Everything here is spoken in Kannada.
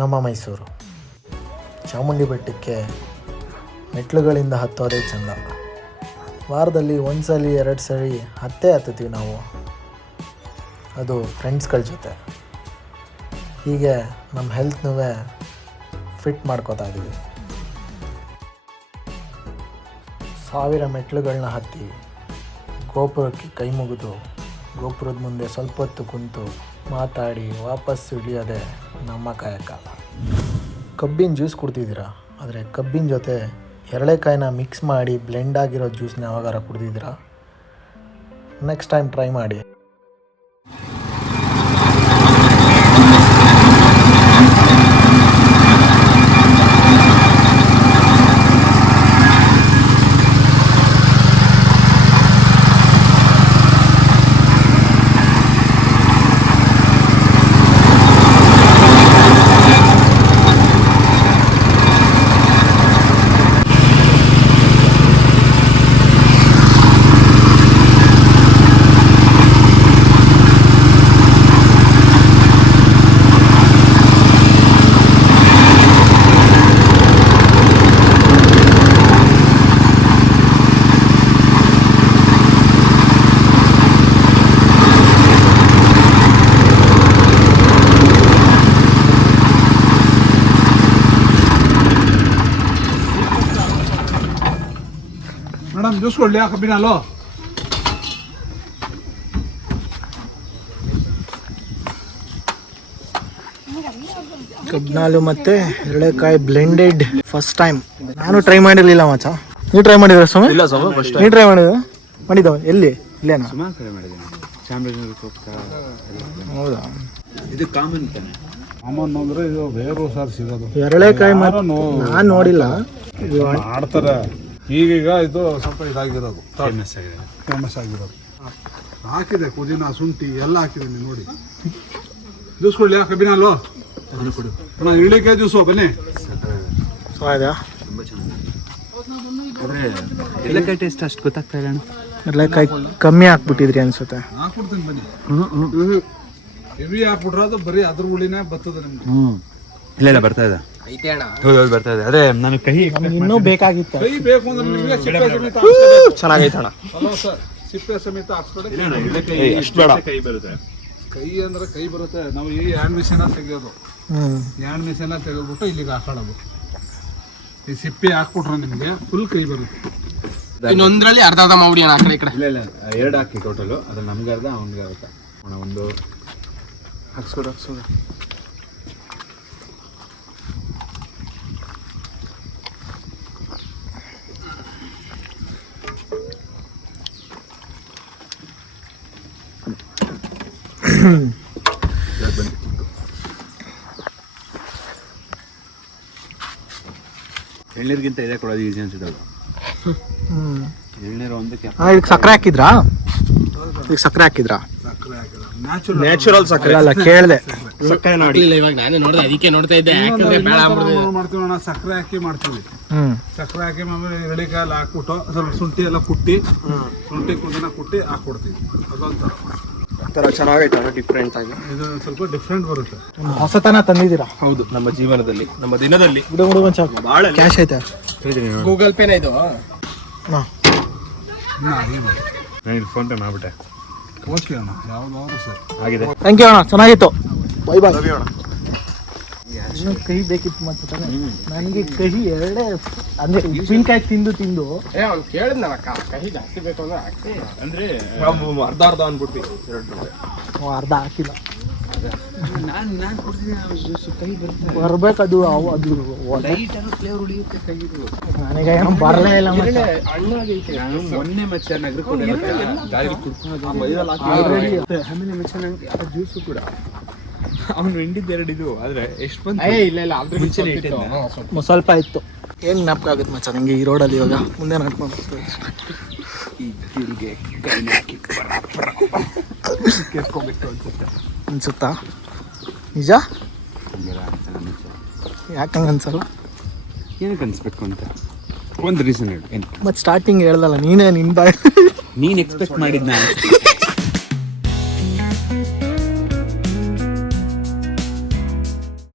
ನಮ್ಮ ಮೈಸೂರು ಚಾಮುಂಡಿ ಬೆಟ್ಟಕ್ಕೆ ಮೆಟ್ಲುಗಳಿಂದ ಹತ್ತೋದೇ ಚೆಂದ. ವಾರದಲ್ಲಿ ಒಂದು ಸಲ 2 ಸಲ ಹತ್ತುತ್ತೀವಿ ನಾವು, ಅದು ಫ್ರೆಂಡ್ಸ್ಗಳ ಜೊತೆ. ಹೀಗೆ ನಮ್ಮ ಹೆಲ್ತ್ನೂ ಫಿಟ್ ಮಾಡ್ಕೋತಾ ಇದ್ದೀವಿ. 1000 ಮೆಟ್ಲುಗಳನ್ನ ಹತ್ತಿ ಗೋಪುರಕ್ಕೆ ಕೈ ಮುಗಿದು ಗೋಪುರದ ಮುಂದೆ ಸ್ವಲ್ಪ ಹೊತ್ತು ಕುಂತು ಮಾತಾಡಿ ವಾಪಸ್ಸು ಇಳಿಯೋದೆ ನಮ್ಮ ಕಾಯಕ. ಕಬ್ಬಿನ ಜ್ಯೂಸ್ ಕುಡ್ತಿದ್ದೀರಾ, ಆದರೆ ಕಬ್ಬಿನ ಜೊತೆ ಎರಳೆಕಾಯಿನ ಮಿಕ್ಸ್ ಮಾಡಿ ಬ್ಲೆಂಡ್ ಆಗಿರೋ ಜ್ಯೂಸ್ನ ಯಾವಾಗಾರ ಕುಡ್ದಿದ್ದೀರಾ? ನೆಕ್ಸ್ಟ್ ಟೈಮ್ ಟ್ರೈ ಮಾಡಿ. ಮೇಡಮ್ ಜ್ಯೂಸ್ ಕೊಡ್ಲಿಯಾ ಕಬ್ಬಿನ ಹಾಲು? ಕಬ್ಬಿನಾಲು ಮತ್ತು ಎರಳೆಕಾಯಿ ಬ್ಲೆಂಡೆಡ್ ಫಸ್ಟ್ ಟೈಮ್. ನಾನು ಟ್ರೈ ಮಾಡಿರಲಿಲ್ಲ ಮಚ್ಚ. ನೀವು ಟ್ರೈ ಮಾಡಿದ್ರ ಸ್ವಾಮಿ? ಇಲ್ಲ ಸ್ವಾಮಿ, ಫಸ್ಟ್ ನೀವು ಟ್ರೈ ಮಾಡಿದ್ದವ ಎಲ್ಲಿ? ಇಲ್ಲೇನಾ? ಸುಮಾರು ಕಡೆ ಮಾಡಿದ್ದೀನಿ, ಚಾಮರಾಜನಗರ ಪಕ್ಕ. ಹೌದಾ? ಇದು ಕಾಮನ್ ತಾನೆ. ಕಾಮನ್ ಅಂದ್ರೆ ಇದು ಬೇರೆ ಸಾರು ಸಿಗೋದು. ಎರಳೆಕಾಯಿ ನಾನು ನೋಡಿಲ್ಲ, ಮಾಡ್ತಾರೆ ಈಗೀಗ. ಇದು ಸ್ವಲ್ಪ ಇದಾಗಿರೋದು, ಫೇಮಸ್ ಆಗಿರೋದು. ಹಾಕಿದೆ ಪುದೀನ, ಶುಂಠಿ ಎಲ್ಲ ಹಾಕಿದೆ. ನೀವು ನೋಡಿ. ಜ್ಯೂಸ್ ಕೊಡ್ಲಿಯಾ ಕಬ್ಬಿನ ಹಾಲು? ಇಳಿಕೆ ಜ್ಯೂಸು ಬನ್ನಿ. ತುಂಬ ಚೆನ್ನಾಗಿದೆ. ಆದರೆ ಎರಳೆಕಾಯಿ ಟೇಸ್ಟ್ ಅಷ್ಟು ಗೊತ್ತಾಗ್ತಾ ಇಲ್ಲ. ಎರಳೆಕಾಯಿ ಕಮ್ಮಿ ಹಾಕ್ಬಿಟ್ಟಿದ್ರಿ ಅನ್ಸುತ್ತೆ. ಹಾಕ್ಬಿಡ್ತೀನಿ ಬನ್ನಿ. ಹೆವಿ ಹಾಕ್ಬಿಟ್ರೆ ಅದು ಬರೀ ಅದ್ರ ಹುಳಿನೇ ಬರ್ತದೆ ನಿಮ್ಗೆ. ಇಲ್ಲ ಬರ್ತಾ ಇದೆ, ಹೌದು ಬರ್ತಾ ಇದೆ. ಅದೇ ನನಗೆ ಕಹಿ ಇನ್ನೂ ಬೇಕಾಗಿತ್ತು. ಕೈ ಬೇಕು ಅಂದ್ರೆ ನಿಮಗೆ ಸಿಪ್ಪೆ ಸಮೇತ ಚೆನ್ನಾಗೈತೆ ಅಣ್ಣ. ಹಲೋ ಸರ್, ಸಿಪ್ಪೆ ಸಮೇತ ಹಾಕ್ಸ್ಕೊಡಿ. ಅಷ್ಟು ಬೇಡ. ಕೈ ಬರುತ್ತೆ, ಕೈ ಅಂದ್ರೆ ಕೈ ಬರುತ್ತೆ. ನಾವು ಈ ಹ್ಯಾಂಡ್ ಮಿಷಿನ ತೆಗೆಯೋದು. ಹ್ಯಾಂಡ್ ಮಿಷಿನ ತೆಗೆದ್ಬಿಟ್ಟು ಇಲ್ಲಿಗೆ ಹಾಕೊಳ್ಳೋದು. ಈ ಸಿಪ್ಪೆ ಹಾಕ್ಬಿಟ್ರೆ ನಿಮಗೆ ಫುಲ್ ಕೈ ಬರುತ್ತೆ. ಇನ್ನೊಂದ್ರಲ್ಲಿ ಅರ್ಧ ಮಾಡಿ ಆ ಕಡೆ ಈ ಕಡೆ. ಇಲ್ಲ 2 ಹಾಕಿ ಟೋಟಲು. ಅದ್ರಲ್ಲಿ ನಮ್ಗೆ ಅರ್ಧ ಅವ್ನಿಗೆ ಅರ್ಧ. ಒಂದು ಹಾಕ್ಸ್ಕೊಡು. ಎಳ್ನೀರಿಗಿಂತ ಇದೇ ಕೊಡೋದು ಈಸಿ ಅನ್ಸುತ್ತಲ್ಲ. ಎಳ್ನೀರು ಒಂದಕ್ಕೆ ಇದಕ್ಕೆ ಸಕ್ಕರೆ ಹಾಕಿದ್ರಾ? ಇದಕ್ಕೆ ಸಕ್ಕರೆ ಹಾಕಿದ್ರಾ? ಸಕ್ಕರೆ ಹಾಕಿಲ್ಲ, ನ್ಯಾಚುರಲ್ ಸಕ್ಕರೆ ಅಲ್ಲ, ಕೇಳಿದೆ. ಸಕ್ಕರೆ ನೋಡಿ ಇವಾಗ ನಾನೇ ನೋಡಿದೆ, ಅದಕ್ಕೆ ನೋಡ್ತಾ ಇದ್ದೆ. ಮಾಡ್ತೀವಿ ಅಣ್ಣ, ಸಕ್ಕರೆ ಹಾಕಿ ಮಾಡ್ತೀವಿ. ಸಕ್ಕರೆ ಹಾಕಿ ಆಮೇಲೆ ಎರಳೆಕಾಯಿ ಹಾಕ್ಬಿಟ್ಟು ಸ್ವಲ್ಪ ಶುಂಠಿ ಎಲ್ಲ ಕುಟ್ಟಿ, ಶುಂಠಿ ಕುದಿನ ಕುಟ್ಟಿ ಹಾಕ್ಕೊಡ್ತೀವಿ. ಅದೊಂಥರ ಚೆನ್ನಾಗೈತೆ, ಡಿಫ್ರೆಂಟ್ ಆಗಿ. ಇದು ಸ್ವಲ್ಪ ಡಿಫ್ರೆಂಟ್ ಬರುತ್ತೆ. ಹೊಸತನ ತಂದಿದ್ದೀರಾ? ಹೌದು, ನಮ್ಮ ಜೀವನದಲ್ಲಿ, ನಮ್ಮ ದಿನದಲ್ಲಿ. ಭಾಳ ಕ್ಯಾಶ್ ಐತೆ. ಗೂಗಲ್ ಪೇನ ಇದು? ಫೋನ್ ಪೇ ಮಾಡ್ಬಿಟ್ಟೆ. ಓಕೆ ಅಣ್ಣ, ಯಾವ್ದಾದ್ರು ಸರ್ ಆಗಿದೆ. ಥ್ಯಾಂಕ್ ಯು ಅಣ್ಣ, ಚೆನ್ನಾಗಿತ್ತು. Bye bye. ಇನ್ನೂ ಕಹಿ ಬೇಕಿತ್ತು ಮತ್ತೆ ತಾನೆ. ನನಗೆ ಕಹಿ ಎರಡೇ ಅಂದರೆ ಉಪ್ಪಿನಕಾಯಿ ತಿಂದು ಅವ್ನು ಕೇಳಿದ್ನಲ್ಲ, ಕಹಿ ಜಾಸ್ತಿ ಬೇಕು ಅಂದ್ರೆ ಹಾಕಿ ಅಂದರೆ ಅರ್ಧ ಅಂದ್ಬಿಡ್ತೀವಿ. ಅರ್ಧ ಹಾಕಿಲ್ಲ. ನಾನು ಕೊಡ್ತೀನಿ, ಕೈ ಬರುತ್ತೆ, ಬರ್ಬೇಕದು. ಅದು ಲೈಟ್ ಆಗಿ ಫ್ಲೇವರ್ ಉಳಿಯುತ್ತೆ ಕೈದು. ನನಗೆ ಏನೋ ಬರಲೇ ಇಲ್ಲ. ನಾನು ಮೊನ್ನೆ ಮಚ್ಚ ನಗರಕ್ಕೆ ಹೋದಾಗ ಗಾಡಿ ಕುಡ್ಕೊಂಡು ಆಮೇಲೆ ಮಚ್ಚ ನಂಗೆ ಆ ಜ್ಯೂಸು ಕೂಡ ಅವನು ಹಿಂಡಿದ್ದು 2 ಇದು. ಆದರೆ ಎಷ್ಟು ಬಂದು ಇಲ್ಲ ಮುಂಚೆನೇ ಸ್ವಲ್ಪ ಇತ್ತು. ಏನು ಜ್ಞಾಪಕ ಆಗುತ್ತೆ ಮಚ್ಚ ನಿಮಗೆ ಈ ರೋಡಲ್ಲಿ ಇವಾಗ? ಮುಂದೆ ನಡ್ಕೊಂಡು ಅನ್ಸುತ್ತಾ? ನಿಜ? ಯಾಕಂಗೆ ಅನ್ಸಲ್ಲ? ಏನಕ್ಕೆ ಅನ್ಸ್ಬೇಕು ಅಂತ ಒಂದು ರೀಸನ್ ಹೇಳಿ. ಮತ್ತೆ ಸ್ಟಾರ್ಟಿಂಗ್ ಹೇಳ್ದಲ್ಲ ನೀನೇ, ನಿನ್ನ ಬಾಯ್ ನೀನು ಎಕ್ಸ್ಪೆಕ್ಟ್ ಮಾಡಿದ್ನ